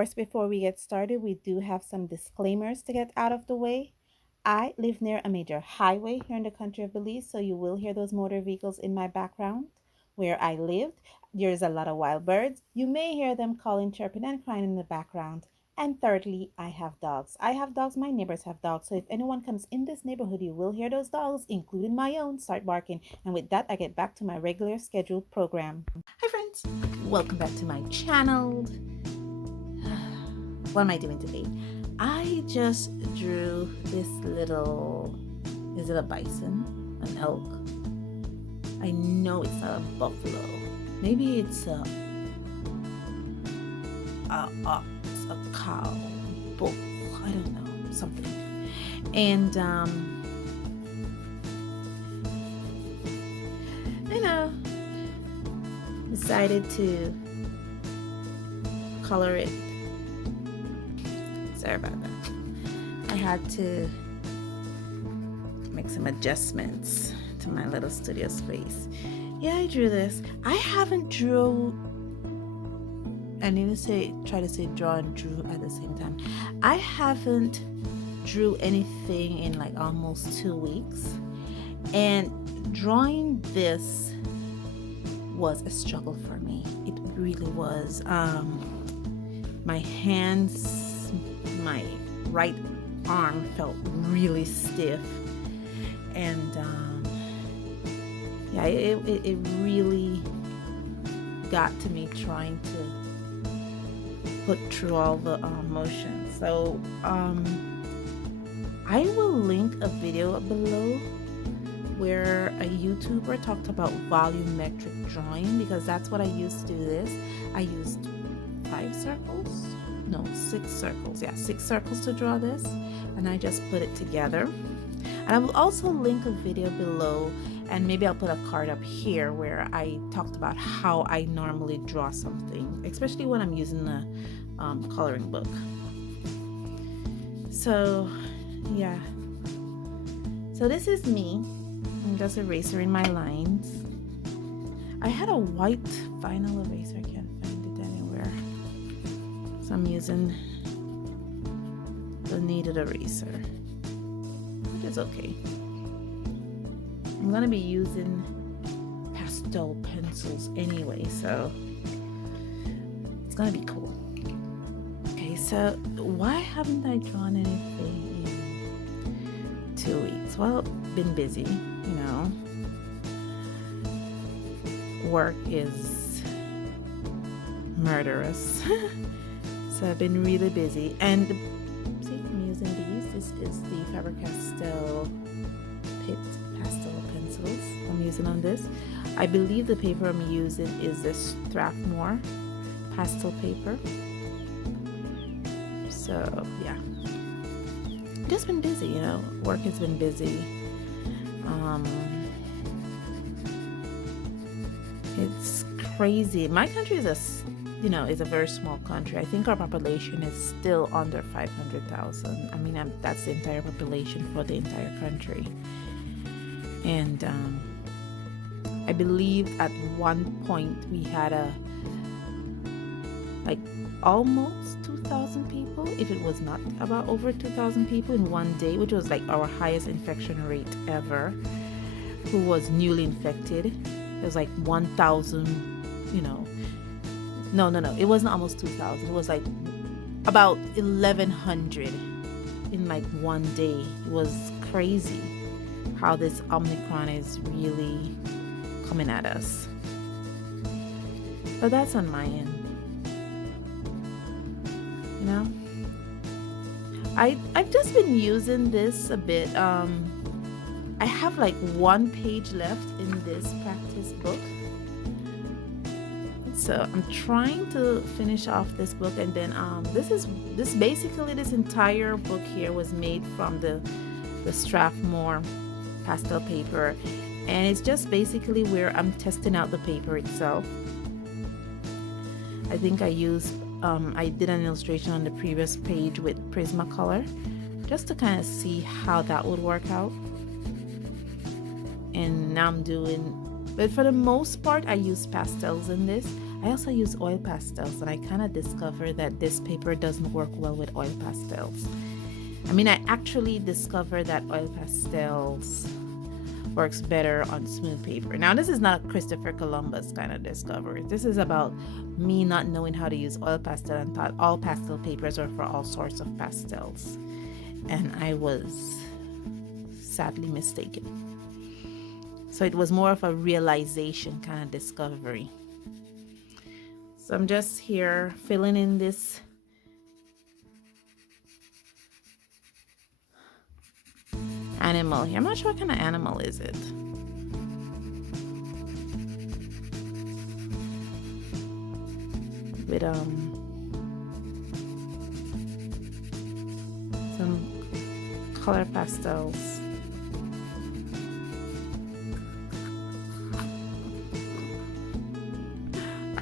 course, before we get started, we do have some disclaimers to get out of the way. I live near a major highway here in the country of Belize, so you will hear those motor vehicles in my background. Where I lived, there's a lot of wild birds. You may hear them calling, chirping, and crying in the background. And thirdly, I have dogs. I have dogs, my neighbors have dogs. So if anyone comes in this neighborhood, you will hear those dogs, including my own, start barking. And with that, I get back to my regular scheduled program. Hi friends, welcome back to my channel. What am I doing today? I just drew this little, is it a bison? An elk? I know it's not a buffalo. Maybe it's a ox, a cow, bull, I don't know, something. And decided to color it. Sorry about that. I had to make some adjustments to my little studio space. Yeah, I drew this. I haven't drew, I need to try to say draw and drew at the same time. I haven't drew anything in like almost 2 weeks. And drawing this was a struggle for me. It really was. My hands, my right arm felt really stiff, and yeah, it really got to me trying to put through all the motions. So I will link a video below where a YouTuber talked about volumetric drawing, because that's what I used to do this. I used 6 circles. Yeah, 6 circles to draw this, and I just put it together. And I will also link a video below, and maybe I'll put a card up here where I talked about how I normally draw something, especially when I'm using the coloring book. So yeah, so this is me. I'm just erasing my lines. I had a white vinyl eraser, I can't find it anywhere, so I'm using the kneaded eraser, which is okay. I'm gonna be using pastel pencils anyway, so it's gonna be cool. Okay, so why haven't I drawn anything in 2 weeks? Well, been busy, you know. Work is murderous. So I've been really busy, and see, I'm using these. This is the Faber Castell Pitt Pastel pencils I'm using on this. I believe the paper I'm using is the Strathmore pastel paper. So yeah, just been busy, you know. Work has been busy. It's crazy. My country is a very small country. I think our population is still under 500,000. I mean, that's the entire population for the entire country. And I believe at one point we had almost 2,000 people, if it was not about over 2,000 people in one day, which was like our highest infection rate ever, who was newly infected. It was like 1,000, no, it wasn't almost 2,000. It was like about 1,100 in like one day. It was crazy how this Omicron is really coming at us. But that's on my end. You know, I've just been using this a bit. I have like 1 page left in this practice book, so I'm trying to finish off this book, and then this entire book here was made from the Strathmore pastel paper, and it's just basically where I'm testing out the paper itself. I think I did an illustration on the previous page with Prismacolor just to kind of see how that would work out. And now I'm doing, but for the most part I use pastels in this. I also use oil pastels, and I kind of discovered that this paper doesn't work well with oil pastels. I mean, I actually discovered that oil pastels works better on smooth paper. Now, this is not Christopher Columbus kind of discovery. This is about me not knowing how to use oil pastel and thought all pastel papers are for all sorts of pastels. And I was sadly mistaken. So it was more of a realization kind of discovery. So I'm just here filling in this animal here. I'm not sure what kind of animal is it. With some color pastels.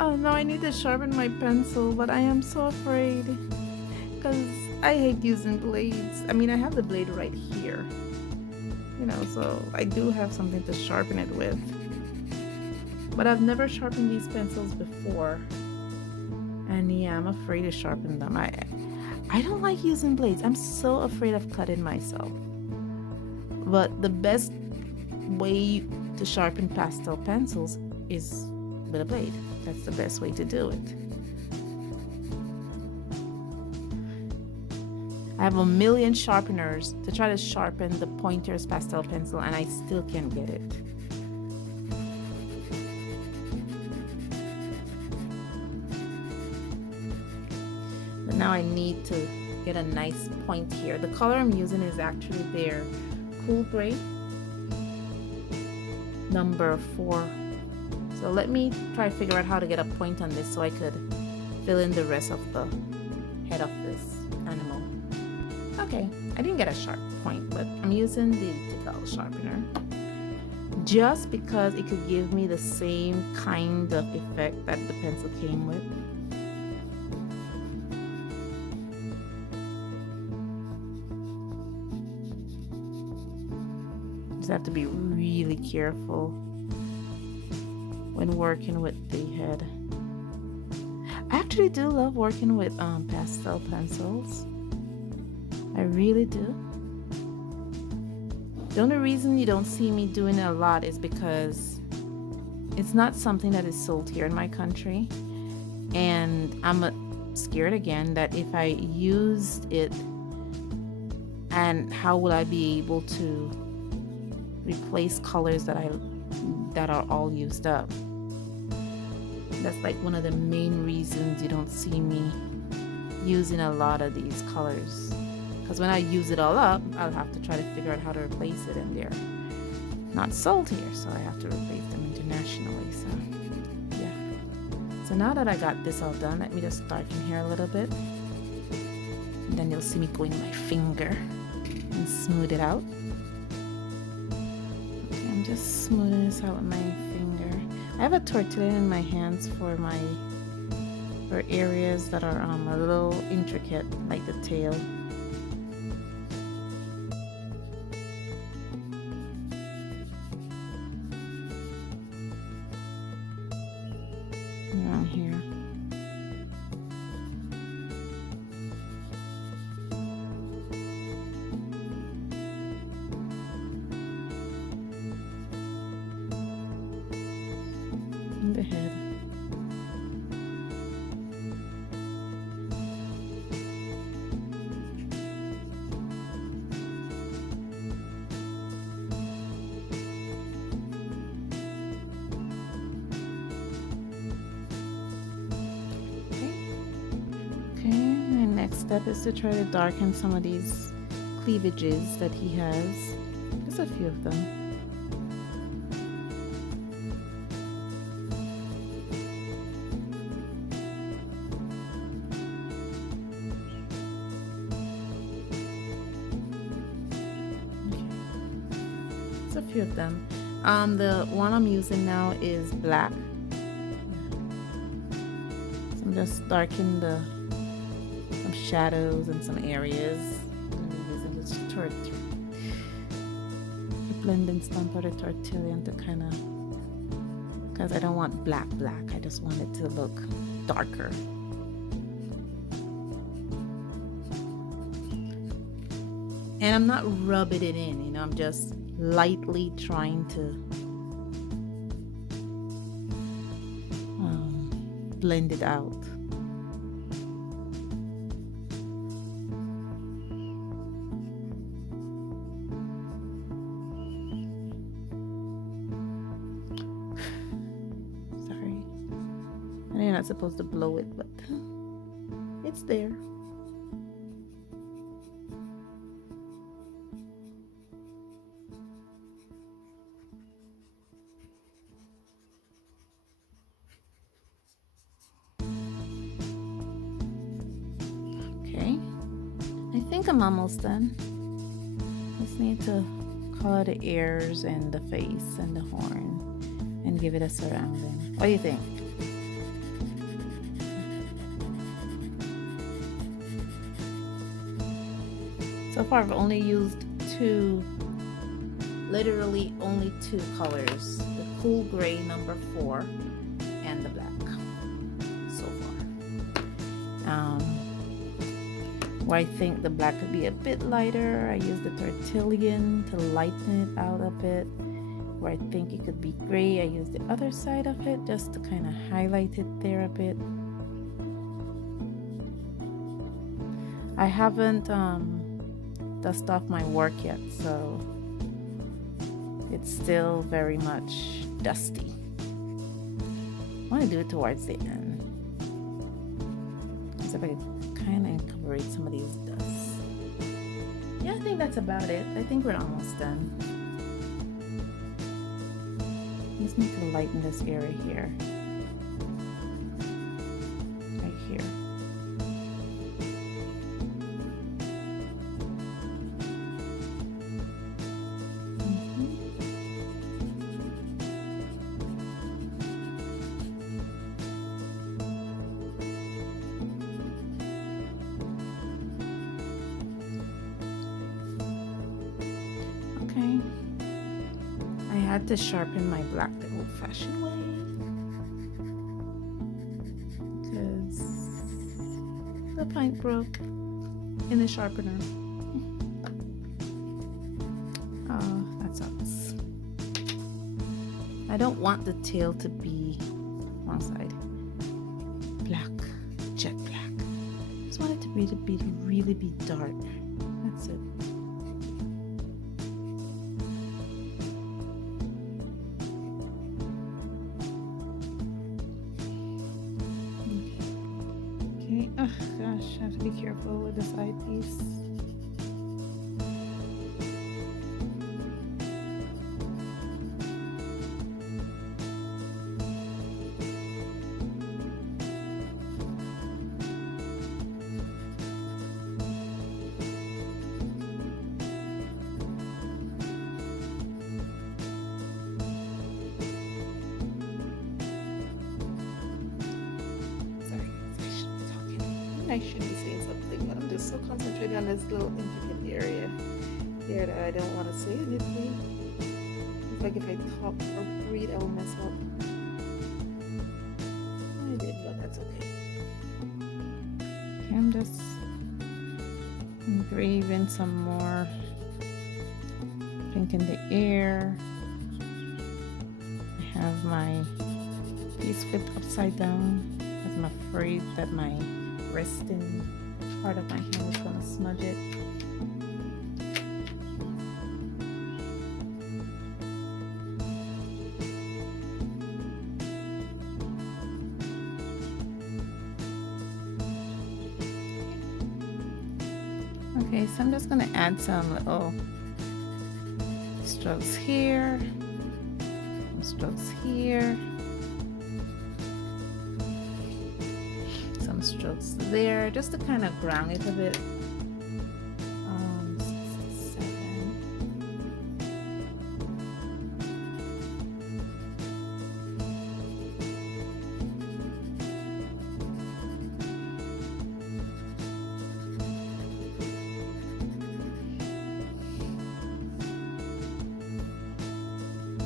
Oh no, I need to sharpen my pencil, but I am so afraid because I hate using blades. I mean, I have the blade right here, you know, so I do have something to sharpen it with. But I've never sharpened these pencils before. And yeah, I'm afraid to sharpen them. I don't like using blades. I'm so afraid of cutting myself. But the best way to sharpen pastel pencils is with a blade. That's the best way to do it. I have a million sharpeners to try to sharpen the Pointer's pastel pencil, and I still can't get it. But now I need to get a nice point here. The color I'm using is actually their Cool Gray number 4. So let me try to figure out how to get a point on this so I could fill in the rest of the head of this animal. Okay, I didn't get a sharp point, but I'm using the digital sharpener just because it could give me the same kind of effect that the pencil came with. Just have to be really careful when working with the head. I actually do love working with pastel pencils. I really do. The only reason you don't see me doing it a lot is because it's not something that is sold here in my country. And I'm scared again that if I used it, and how will I be able to replace colors that are all used up? That's like one of the main reasons you don't see me using a lot of these colors. Because when I use it all up, I'll have to try to figure out how to replace it, and they're not sold here, so I have to replace them internationally. So yeah. So now that I got this all done, let me just darken here a little bit. And then you'll see me go in my finger and smooth it out. Okay, I'm just smoothing this out with my finger. I have a tortilla in my hands for areas that are a little intricate, like the tail. Around here. And the head. Step is to try to darken some of these cleavages that he has. Just a few of them. Okay. Just a few of them. The one I'm using now is black. So I'm just darkening some shadows in some areas. I'm using this blending stamp or the tortilla to kind because I don't want black. I just want it to look darker. And I'm not rubbing it in, you know, I'm just lightly trying to blend it out. Sorry. I know you're not supposed to blow it, but it's there. I think I'm almost done. Just need to color the ears and the face and the horn and give it a surrounding. What do you think? So far I've only used literally only two colors. The cool gray number 4 and the black so far. Where I think the black could be a bit lighter, I use the Tortillion to lighten it out a bit. Where I think it could be gray, I use the other side of it just to kind of highlight it there a bit. I haven't dusted off my work yet, so it's still very much dusty. I want to do it towards the end. So if I could kind of incorporate some of these dusts. Yeah, I think that's about it. I think we're almost done. Just need to lighten this area here. Right here. I had to sharpen my black the old-fashioned way because the point broke in the sharpener. Oh, that sucks. I don't want the tail to be one side black, jet black. I just want it to really be dark. That's it. Oh gosh, I have to be careful with the side piece. I should be saying something, but I'm just so concentrated on this little intricate area here that I don't want to say anything. It's like if I talk or breathe, I will mess up. I did, but that's okay. Okay, I'm just engraving some more pink in the air. I have my piece flipped upside down because I'm afraid that my resting part of my hand is going to smudge it. Okay, so I'm just going to add some little strokes here, some strokes here, some strokes there, just to kind of ground it a bit. 67.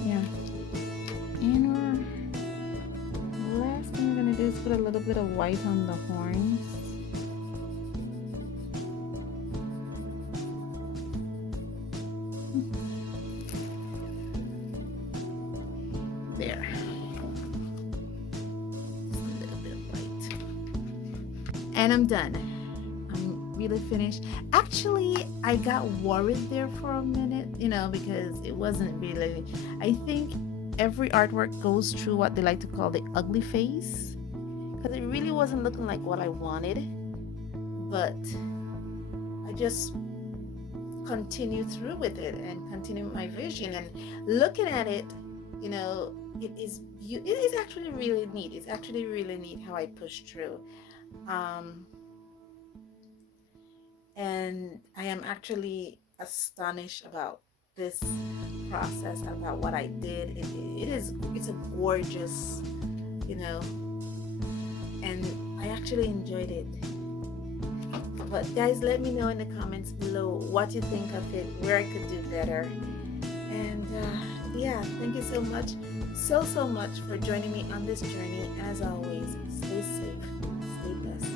Yeah, and put a little bit of white on the horns. There. Just a little bit of white. And I'm done. I'm really finished. Actually, I got worried there for a minute, you know, because it wasn't really, I think every artwork goes through what they like to call the ugly phase, because it really wasn't looking like what I wanted, but I just continued through with it and continued my vision, and looking at it, you know, it is actually really neat. It's actually really neat how I pushed through. And I am actually astonished about this process, about what I did. It's a gorgeous, you know, and I actually enjoyed it. But guys, let me know in the comments below what you think of it, where I could do better. And yeah, thank you so much, so much for joining me on this journey. As always, stay safe, stay blessed.